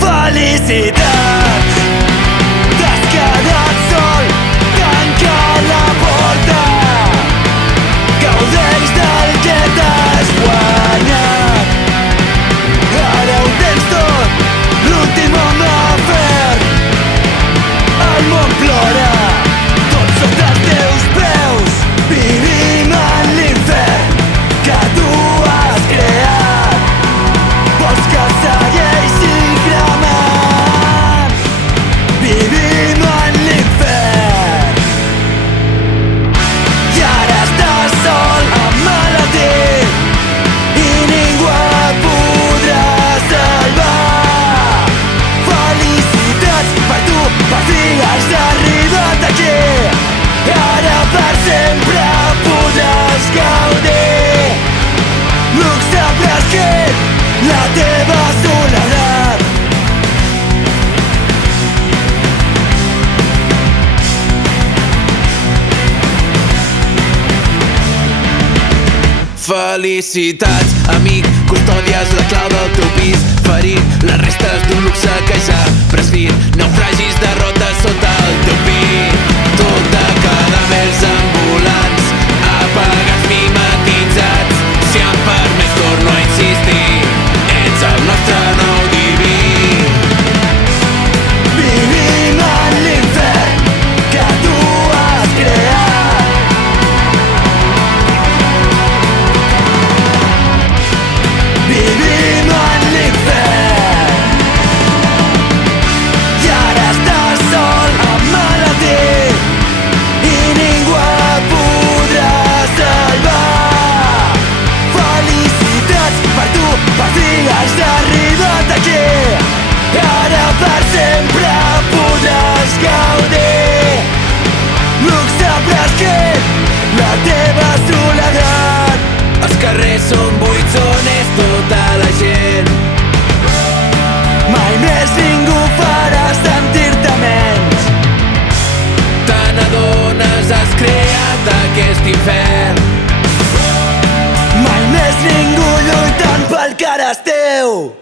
Felicitats, t'has quedat sol, tanca la porta, gaudeix del que t'has guanyat. Ara ho tens tot, l'últim home fet, el món plora, tot sota els teus peus, vivim en l'infern que tu has creat. Vols que segueixi cremant, vivim en l'infern. I ara estàs sol, emmalaltit, i ningú et podrà salvar. Felicitats per tu, per fi has arribat aquí. Ara per sempre podràs gaudir l'ús de prescrit, la teva soledat. Felicitats, amic, custòdies la clau del teu pis, ferit les restes d'un luxe que ja prescrit, naufragis, derrotes sota el teu pit, tot de cadàvers ambulants, apagats, mimetitzats. Si em permets torno a insistir, ets el nostre nou diví. Vivim en l'infern que tu has creat. Vivim en l'infern. I ara estàs sol, emmalaltit, i ningú et podrà salvar. Felicitats per tu, per fi has arribat aquí. Ara per sempre podràs gaudir l'ús de prescrit, la teva soledat. Els carrers són buits on és tota la gent. Mai més ningú farà sentir-te menys. Te n'adones, has creat aquest infern. Mai més ningú lluitant pel que ara és teu.